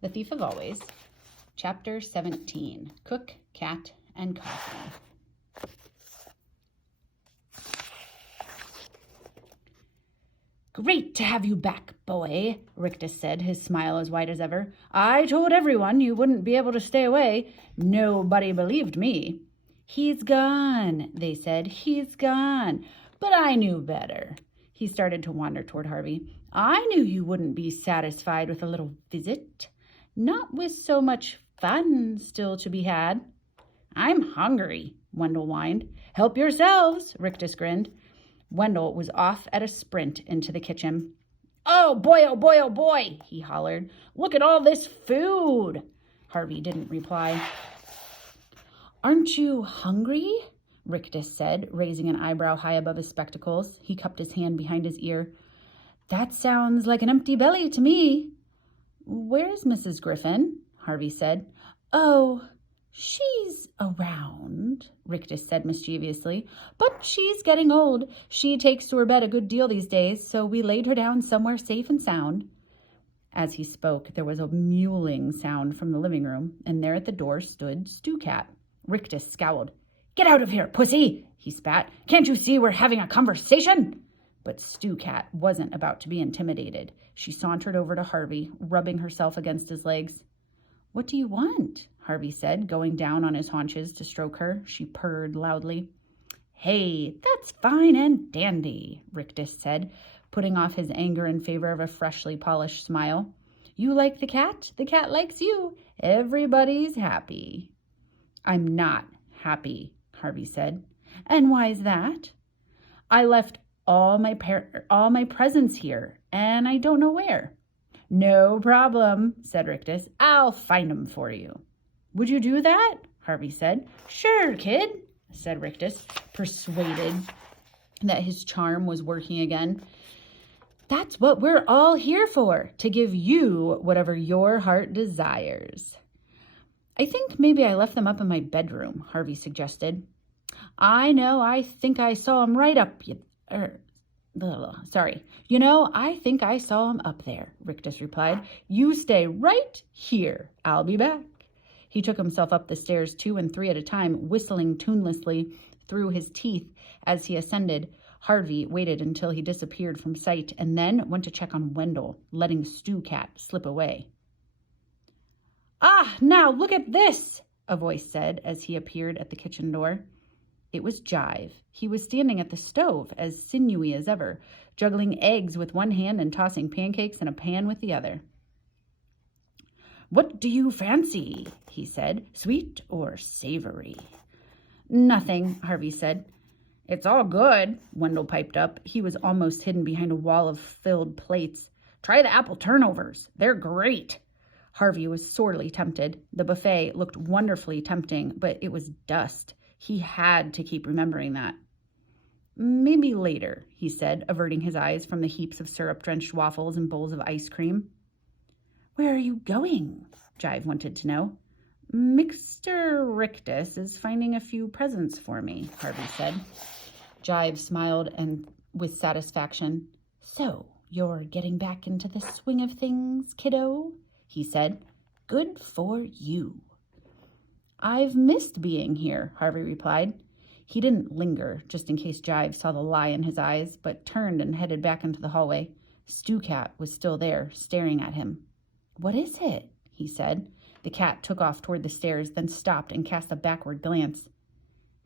The Thief of Always, Chapter 17, Cook, Cat, and Coffee. "Great to have you back, boy," Rictus said, his smile as wide as ever. "I told everyone you wouldn't be able to stay away. Nobody believed me." "He's gone," they said. "He's gone. But I knew better." He started to wander toward Harvey. "I knew you wouldn't be satisfied with a little visit. Not with so much fun still to be had." "I'm hungry," Wendell whined. "Help yourselves," Rictus grinned. Wendell was off at a sprint into the kitchen. "Oh boy, he hollered. "Look at all this food." Harvey didn't reply. "Aren't you hungry?" Rictus said, raising an eyebrow high above his spectacles. He cupped his hand behind his ear. "That sounds like an empty belly to me." "Where's Mrs. Griffin?" Harvey said. "Oh, she's around," Rictus said mischievously. "But she's getting old. She takes to her bed a good deal these days, so we laid her down somewhere safe and sound." As he spoke, there was a mewling sound from the living room, and there at the door stood Stew Cat. Rictus scowled. "Get out of here, pussy," he spat. "Can't you see we're having a conversation?" But Stew Cat wasn't about to be intimidated. She sauntered over to Harvey, rubbing herself against his legs. "What do you want?" Harvey said, going down on his haunches to stroke her. She purred loudly. "Hey, that's fine and dandy," Rictus said, putting off his anger in favor of a freshly polished smile. "You like the cat likes you. Everybody's happy." "I'm not happy," Harvey said. "And why's that?" "I left all my presents here, and I don't know where." "No problem," said Rictus. "I'll find 'em for you." "Would you do that?" Harvey said. "Sure, kid," said Rictus, persuaded that his charm was working again. "That's what we're all here for, to give you whatever your heart desires." "I think maybe I left them up in my bedroom," Harvey suggested. I think I saw 'em right up I think I saw 'em up there," Rictus replied. "You stay right here. I'll be back." He took himself up the stairs 2 and 3 at a time, whistling tunelessly through his teeth as he ascended. Harvey waited until he disappeared from sight and then went to check on Wendell, letting Stew Cat slip away. "Ah, now look at this," a voice said as he appeared at the kitchen door. It was Jive. He was standing at the stove, as sinewy as ever, juggling eggs with one hand and tossing pancakes in a pan with the other. "What do you fancy?" he said. "Sweet or savory?" "Nothing," Harvey said. "It's all good," Wendell piped up. He was almost hidden behind a wall of filled plates. "Try the apple turnovers. They're great." Harvey was sorely tempted. The buffet looked wonderfully tempting, but it was dust. He had to keep remembering that. "Maybe later," he said, averting his eyes from the heaps of syrup-drenched waffles and bowls of ice cream. "Where are you going?" Jive wanted to know. "Mr. Rictus is finding a few presents for me," Harvey said. Jive smiled and with satisfaction. "So, you're getting back into the swing of things, kiddo?" he said. "Good for you." "I've missed being here," Harvey replied. He didn't linger, just in case Jive saw the lie in his eyes, but turned and headed back into the hallway. Stew Cat was still there, staring at him. "What is it?" he said. The cat took off toward the stairs, then stopped and cast a backward glance.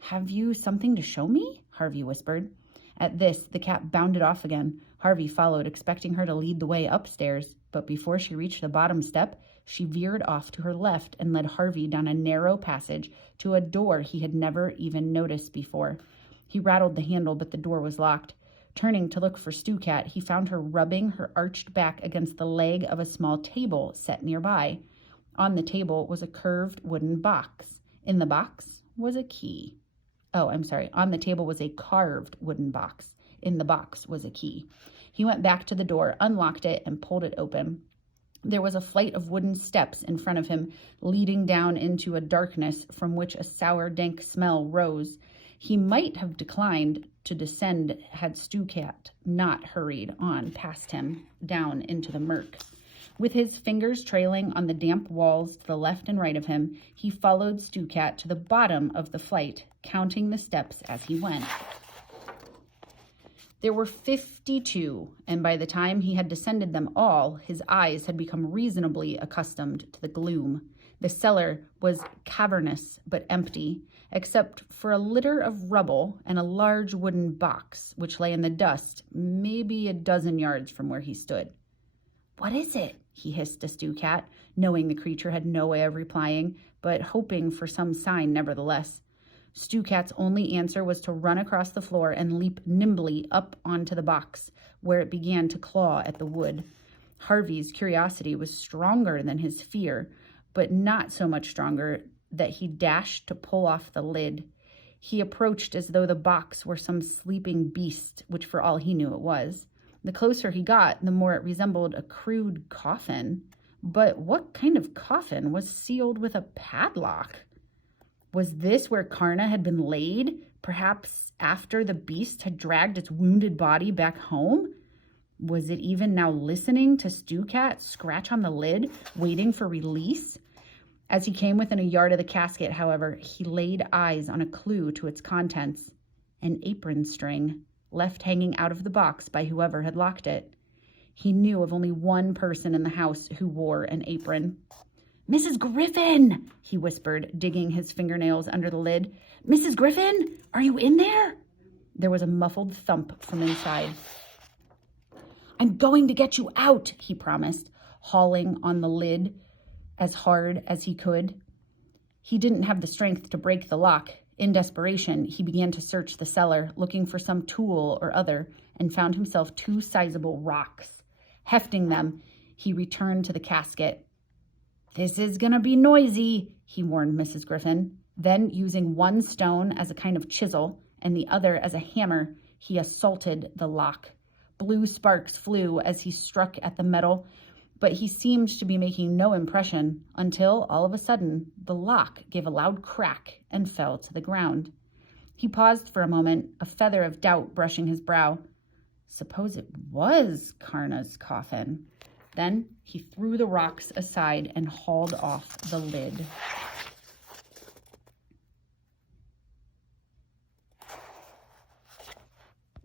"Have you something to show me?" Harvey whispered. At this, the cat bounded off again. Harvey followed, expecting her to lead the way upstairs, but before she reached the bottom step, she veered off to her left and led Harvey down a narrow passage to a door he had never even noticed before. He rattled the handle, but the door was locked. Turning to look for Stew Cat, he found her rubbing her arched back against the leg of a small table set nearby. On the table was a curved wooden box. In the box was a key. On the table was a carved wooden box. In the box was a key. He went back to the door, unlocked it, and pulled it open. There was a flight of wooden steps in front of him, leading down into a darkness from which a sour, dank smell rose. He might have declined to descend had Stew Cat not hurried on past him, down into the murk. With his fingers trailing on the damp walls to the left and right of him, he followed Stu-Cat to the bottom of the flight, counting the steps as he went. There were 52, and by the time he had descended them all, his eyes had become reasonably accustomed to the gloom. The cellar was cavernous but empty, except for a litter of rubble and a large wooden box, which lay in the dust, maybe a dozen yards from where he stood. "What is it?" he hissed to Stu-Cat, knowing the creature had no way of replying, but hoping for some sign nevertheless. Stu-Cat's only answer was to run across the floor and leap nimbly up onto the box, where it began to claw at the wood. Harvey's curiosity was stronger than his fear, but not so much stronger that he dashed to pull off the lid. He approached as though the box were some sleeping beast, which for all he knew it was. The closer he got, the more it resembled a crude coffin. But what kind of coffin was sealed with a padlock? Was this where Karna had been laid, perhaps after the beast had dragged its wounded body back home? Was it even now listening to Stu-Cat scratch on the lid, waiting for release? As he came within a yard of the casket, however, he laid eyes on a clue to its contents, an apron string left hanging out of the box by whoever had locked it. He knew of only one person in the house who wore an apron. "Mrs. Griffin," he whispered, digging his fingernails under the lid. "Mrs. Griffin, are you in there?" There was a muffled thump from inside. "I'm going to get you out," he promised, hauling on the lid as hard as he could. He didn't have the strength to break the lock. In desperation, he began to search the cellar, looking for some tool or other, and found himself 2 sizable rocks. Hefting them, he returned to the casket. "This is gonna be noisy," he warned Mrs. Griffin. Then, using one stone as a kind of chisel and the other as a hammer, he assaulted the lock. Blue sparks flew as he struck at the metal, but he seemed to be making no impression until, all of a sudden, the lock gave a loud crack and fell to the ground. He paused for a moment, a feather of doubt brushing his brow. Suppose it was Karna's coffin. Then he threw the rocks aside and hauled off the lid.